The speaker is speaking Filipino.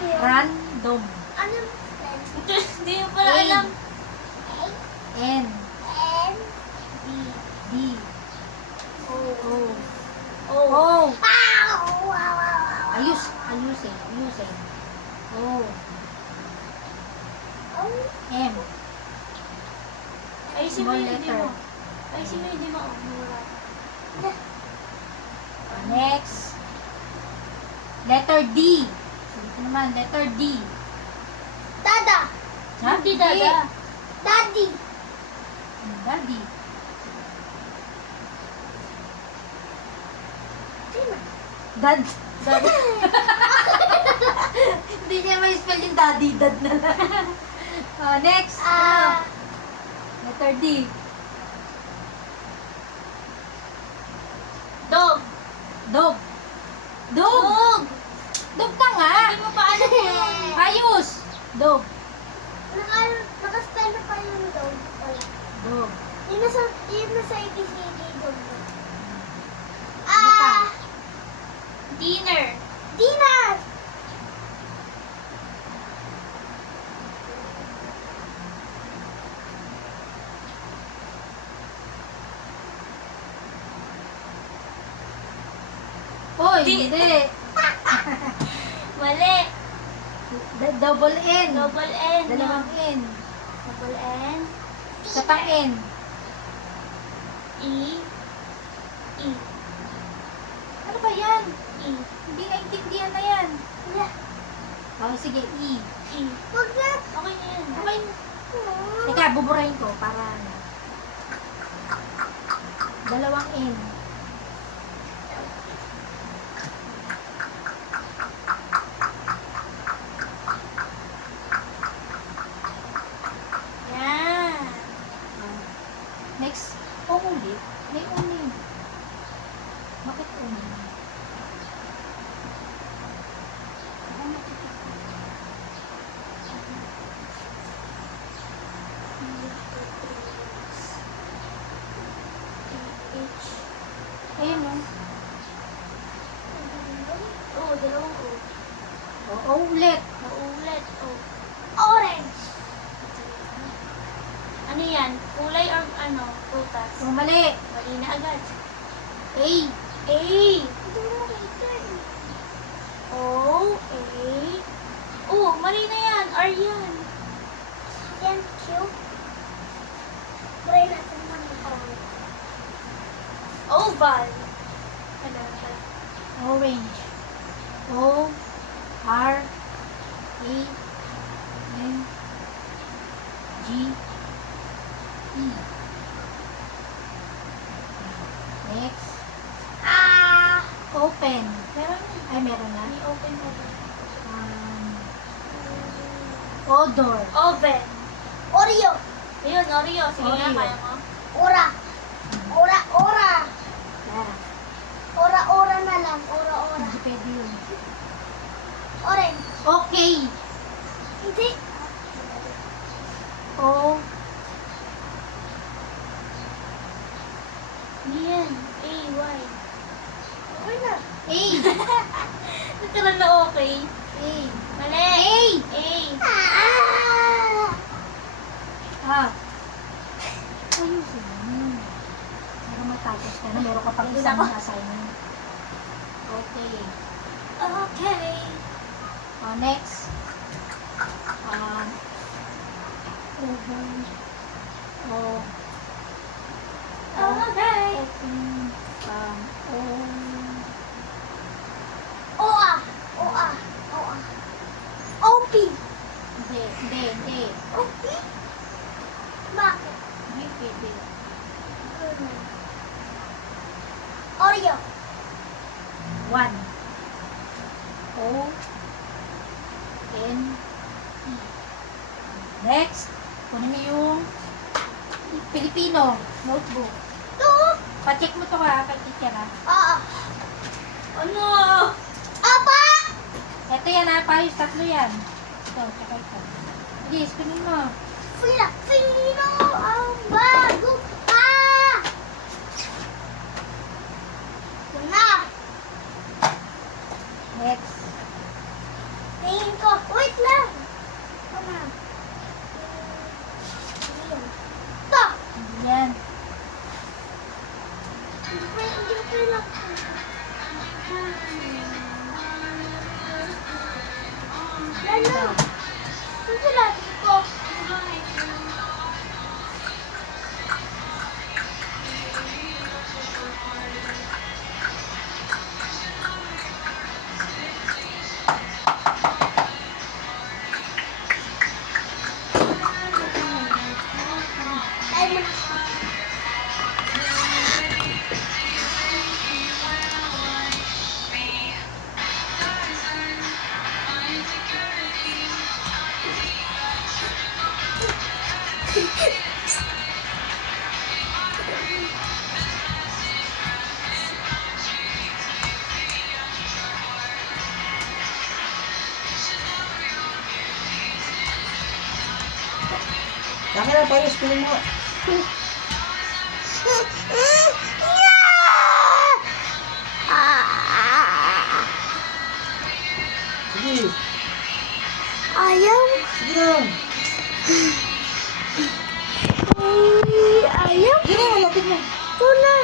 yun? Random. Ano spell? Hindi mo pala A. alam. A, N. N, B, D. O. O. Oh. O. Wow! Wow, wow, wow. Ayusin. O. Oh, M. Ayusin mo Small yung hindi letter. mo. Ayusin mo yung hindi mo. Oh, nawala. Next. Letter D. Sabi ko naman, letter D. Dada. Ha? Hindi dada. Daddy. Daddy. Sino? Dad. Hindi niya may spell yung daddy. Dad na lang. Next. Letter D. Dog. Dog. Dog. Dog ka nga. Hindi mo pa alam yun. Ayos. Dog. Nakaspell na pa yung dog. Wala. Dog. Yun na sa ABCD dog. Ano pa? Dinner. Dinner. Hoy, Di. hindi. Mali. Double N. Double N. Dalawang N. Double N. Sa pang N. E. E. Ano ba yan? E. Hindi naintindihan na yan. Wala. Sige, E. E. Wag na. Okay na yan. Okay. Teka, buburahin ko para ano. Dalawang N. Yan. Next, O ulit. May uni. Bakit uni? Ayun o. Oo, dalawang O. O ulit. Nauulit. O. Orange. Ano yan? Kulay or ano? Prutas? O mali. Mali na agad. A. A. Hindi mo makita eh. O. A. Oh, mali na yan. R yan. Yan, Q. Try natin man Oval. Ano ba? Orange. O. R. A. N. G. E. Next. Open. Meron. Ay, meron na. May open. Odor. Oven. Oreo. Ayun, Oreo. Sige nga, Oreo. kaya mo. Ora. Ora, ora. Yeah. Ora, ora na lang. Ora, ora. Hindi pwede yun. Orange. Okay. Hindi. O. Yan. A, Y. Okay na. A. Nagkaroon na okay. A. Mali. A. A. Ah. Ayusin mo. Para matapos ka na. Meron ka pang isang assignment. Okay. Okay. Next. Open. O. Okay. Open. O. Oa. Oa. Oa. OP. Hindi. OP? Bakit? Hindi pwede. Oreo. 1. O. N. E. Next. Kunin mo yung Filipino notebook. Two. Pa-check mo to ha, kay teacher ha. Oo. Ano? Apa? Ito yan ha, payos, tatlo yan. Ito, tsaka ito. Please, kunin mo. Filipino ang bago pa. Ito na. Next. Thank ko. Wait lang. Tama. Ito. Yan. Hindi ko lang. Yan na. Susulatin ko. Ay, Kami na tayo, spin mo. Sige, ayaw. sige lang. Ayaw. Sige na, malapit na. Ito na.